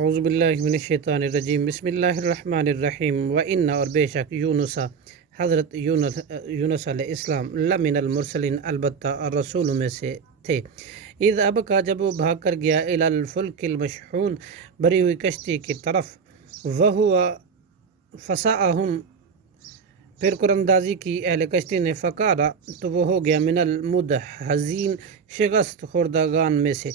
اعوذ باللہ من الشیطان الرجیم بسم اللہ الرحمن الرحیم وَإِنَّ اور بے شک یونسا حضرت یونس علیہ السلام لمن المرسلین البتہ رسول میں سے تھے۔ اذ اب کا جب وہ بھاگ کر گیا الی الفلک المشحون بھری ہوئی کشتی کی طرف وہو فساءہم پھر قراندازی کی اہل کشتی نے فقارا تو وہ ہو گیا من المدحضین شکست خوردگان میں سے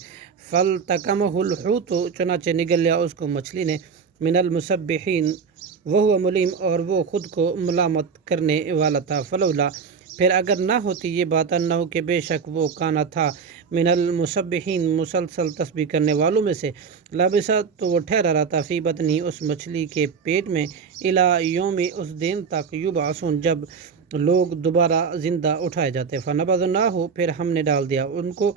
فالتقمہ الحوت چنانچہ نگل لیا اس کو مچھلی نے من المسبحین وہو ملیم اور وہ خود کو ملامت کرنے والا تھا فلولا پھر اگر نہ ہوتی یہ بات انہو کہ بے شک وہ کانا تھا من المسبحین مسلسل تسبیح کرنے والوں میں سے لابسا تو وہ ٹھہرا رہتا فی بطنی اس مچھلی کے پیٹ میں الی یوم اس دن تک یبعثون جب لوگ دوبارہ زندہ اٹھائے جاتے فنبذناہ پھر ہم نے ڈال دیا ان کو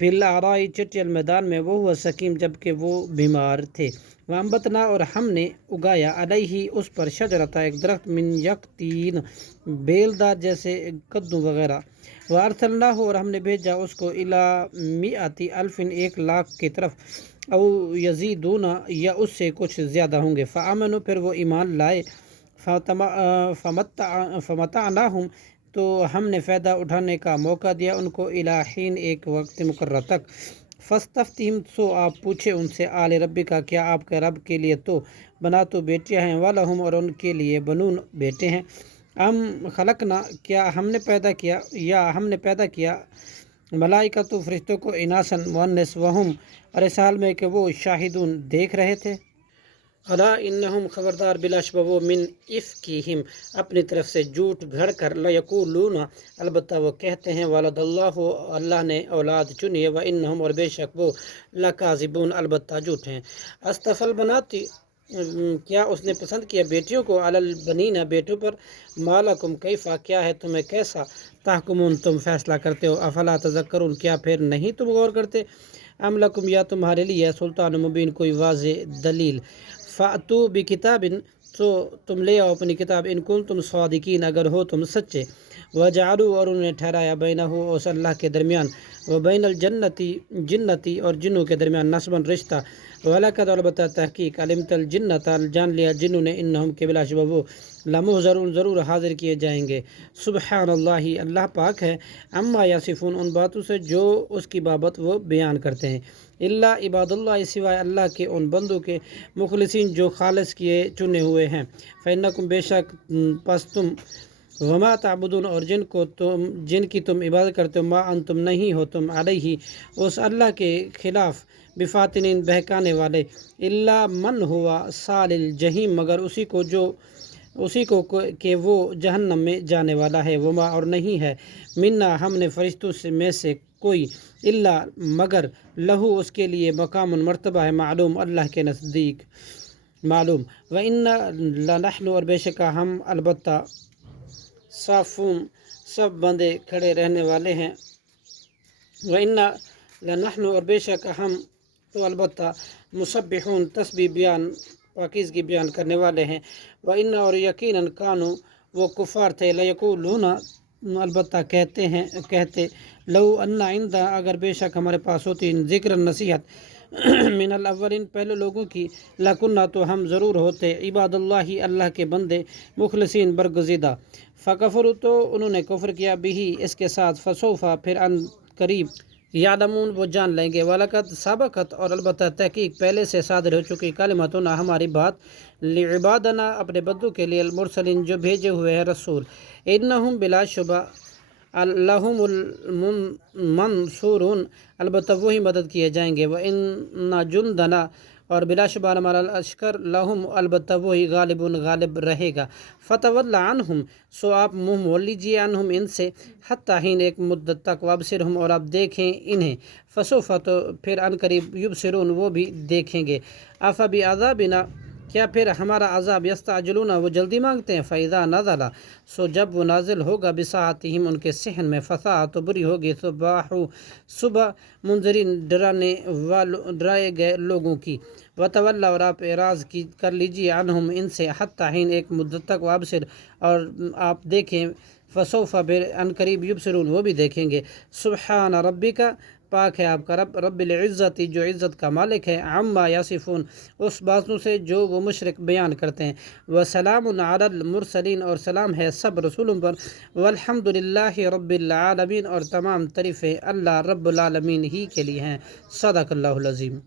فی العرائی چٹیل میدان میں وہ سکیم جبکہ وہ بیمار تھے وانبتنا اور ہم نے اگایا علیہ اس پر شجرتا ایک درخت من یقطین بیلدار جیسے کدو وغیرہ وارسلناہ اور ہم نے بھیجا اس کو الی مئات الف 1,00,000 کی طرف او یزیدون یا اس سے کچھ زیادہ ہوں گے فآمنوا پھر وہ ایمان لائے فمتعناہم تو ہم نے فائدہ اٹھانے کا موقع دیا ان کو الی حین ایک وقت مقرر تک فاستفتہم سو آپ پوچھے ان سے آل ربی کا کیا آپ کے رب کے لیے تو بنا تو بیٹیاں ہیں ولہم اور ان کے لیے بنون بیٹے ہیں ام خلقنا کیا ہم نے پیدا کیا یا ہم نے پیدا کیا ملائکہ تو فرشتوں کو اناسن مؤنث وہم اور اس حال میں کہ وہ شاہدون دیکھ رہے تھے الا انہم خبردار بلا شبہ وہ من افکہم اپنی طرف سے جھوٹ گھڑ کر لیقولون البتہ وہ کہتے ہیں ولد اللہ اللہ نے اولاد چنی ہے وانہم اور بے شک وہ لکاذبون البتہ جھوٹ ہیں اصطفى البناتی کیا اس نے پسند کیا بیٹیوں کو علی البنین بیٹوں پر مالکم کیفا کیا ہے تمہیں کیسا تحکمون تم فیصلہ کرتے ہو افلا تذکرون کیا پھر نہیں تم غور کرتے ام لکم یا تمہارے لیے سلطان مبین کوئی واضح دلیل فأتو بکتاب تو تم لے آؤ اپنی کتاب ان کن تم صادقین اگر ہو تم سچے وجعلوا اور انہوں نے ٹھہرایا بینہ اس اللہ کے درمیان وبین جنتی اور جنوں کے درمیان نسباً رشتہ وَلَقَدْ البتہ تحقیق علمت الجنت جان لیا جنوں نے انہم کے بلا شبہ وہ لمحضرون ضرور حاضر کیے جائیں گے سبحان اللہ اللہ پاک ہے اما یصفون ان باتوں سے جو اس کی بابت وہ بیان کرتے ہیں اللہ عباد اللہ سوائے اللہ کے ان بندوں کے مخلصین جو خالص کیے چنے ہوئے ہیں فإنکم بے شک پس تم وما تعبدون اور جن کی تم عبادت کرتے ہو ما انتم نہیں ہو تم علیہ اس اللہ کے خلاف بفاتنین بہکانے والے الا من ہوا صال الجحیم مگر اسی کو کہ وہ جہنم میں جانے والا ہے وما اور نہیں ہے منا ہم نے فرشتوں میں سے کوئی الا مگر لہو اس کے لیے مقام مرتبہ ہے معلوم اللہ کے نزدیک معلوم وَإِنَّ لَنَحْنُ اور بے شک ہم البتہ صافون سب بندے کھڑے رہنے والے ہیں وَإِنَّ لَنَحْنُ اور بے شک ہم تو البتہ مسبحون تسبیح بیان پاکیزگی بیان کرنے والے ہیں وَإِنَّ اور یقیناً کانوا وہ کفار تھے لیقولون البتہ کہتے لو ان عندنا اگر بے شک ہمارے پاس ہوتی ذکر نصیحت من الاولین پہلے لوگوں کی لکنہ تو ہم ضرور ہوتے عباد اللہ کے بندے مخلصین برگزیدہ فکفروا تو انہوں نے کفر کیا بھی اس کے ساتھ فسوفا پھر ان قریب یعلمون وہ جان لیں گے وَلَقَدْ سَبَقَتْ اور البتہ تحقیق پہلے سے صادر ہو چکی کلمتنا ہماری بات لعبادنا اپنے بندوں کے لیے المرسلین جو بھیجے ہوئے ہیں رسول انہم بلا شبہ لہم المنصورون البتہ وہی مدد کیے جائیں گے وَإِنَّ جُنْدَنَا اور بلا شبہ ہمارا لشکر لہم البتہ وہی غالب رہے گا فتول عنہم سو آپ منہ موڑ لیجیے عنہم ان سے حتی حین ایک مدت تک وابصرہم اور آپ دیکھیں انہیں فسوف تو پھر ان قریب یبصرون وہ بھی دیکھیں گے افبعذابنا کیا پھر ہمارا عذاب یستعجلون وہ جلدی مانگتے ہیں فَإِذَا نَزَلَ سو جب وہ نازل ہوگا بساعتہم ان کے صحن میں فساء تو بری ہوگی صبح منذرین ڈرائے گئے لوگوں کی وتولا اور آپ اعراض کر لیجیے عنہم ان سے حتی حین ایک مدت تک وابصر اور آپ دیکھیں فسوف پھر ان قریب یبصرون وہ بھی دیکھیں گے سبحان ربک پاک ہے آپ کا رب رب العزت جو عزت کا مالک ہے، عما یصفون اس باتوں سے جو وہ مشرک بیان کرتے ہیں، وسلام علی المرسلین اور سلام ہے سب رسولوں پر، والحمد للہ رب العالمین اور تمام تعریفیں اللہ رب العالمین ہی کے لیے ہیں۔ صدق اللہ العظیم۔